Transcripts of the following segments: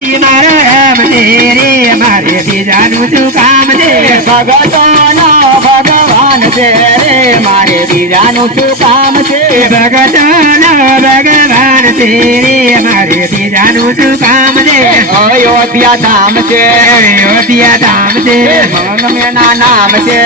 મારો રામ છે રે મારે બીજાનું શું કામ છે ભગતોનો ભગવાન છે રે મારે બીજાનું શું કામ છે ભગતોનો ભગવાન છે રે મારે બીજાનું શું કામ છે અયોધ્યા ધામ છે અયોધ્યા ધામ છે મેના નામ છે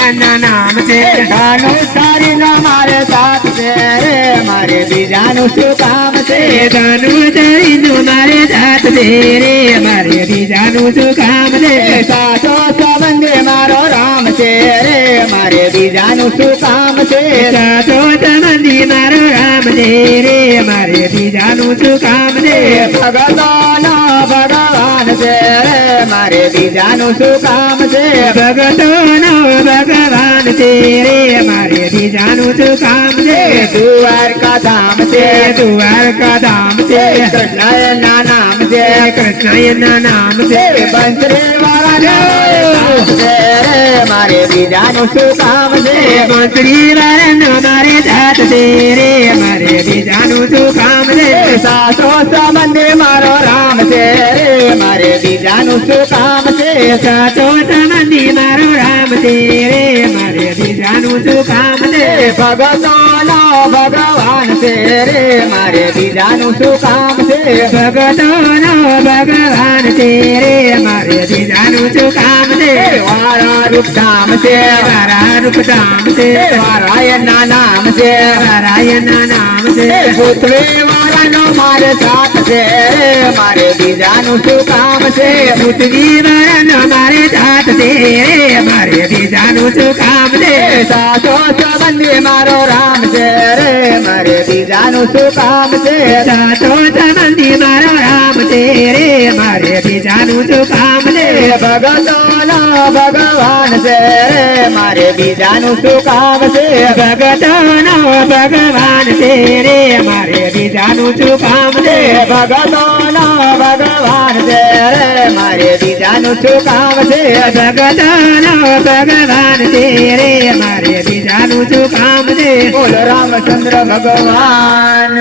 એના નામ છે ધનુષારી નો મારે સાથ છે રે મારે બીજાનું શું કામ છે ધનુષરીનું મારે જાત છે રે મારે બીજાનું શું કામ છે સાચો સંબંધી મારો રામ છે રે મારે બીજાનું શું કામ છે સાચો સંબંધી મારો રામ છે રે મારે બીજાનું શું કામ છે ભગતોનો ભગવાન છે રે મારે બીજાનું શું કામ છે ભગતોનો ભગવાન છે રે મારે બીજાનું શું કામ છે દ્વારકા ધામ છે દ્વારકા ધામ છે કૃષ્ણના નામ છે કૃષ્ણના નામ છે બંસરી વાળા છે રે મારે બીજાનું શું કામ છે મંત્રી વાળાનો મારે જાત છે રે મારે બીજાનું શું કામ છે સાસો સંબંધી મારો રામ છે રે મારે બીજાનું શું કામ છે સાચો સંબંધી મારો રામ છે રે મારે બીજાનું શું કામ છે ભગતોનો ભગવાન છે રે મારે બીજાનું શું કામ છે ભગતોનો ભગવાન છે રે મારે બીજાનું શું કામ છે વારા રૂપ ધામ છે મારા રૂપ ધામ છે વારાયણના નામ છે નારાયણના નામ છે પૃથ્વી વાળાનો મારે સાથ છે રે મારે બીજાનું શું કામ છે પૃથ્વી વાળાનો મારે જાત છે રે મારે બીજાનું શું કામ છે સાચો સંબંધી મારો રામ છે રે મારે બીજાનું શું કામ છે સાચો સંબંધી મારો રામ છે રે મારે બીજાનું શું કામ છે ભગતોનો ભગવાન છે રે મારે બીજાનું શું કામ છે ભગતોનો ભગવાન છે રે મારે બીજાનું શું કામ છે ભગતોનો ભગવાન છે રે મારે બીજાનું શું કામ છે ભગતોનો ભગવાન છે રે મારે બીજાનું શું કામ છે બોલ રામચંદ્ર ભગવાન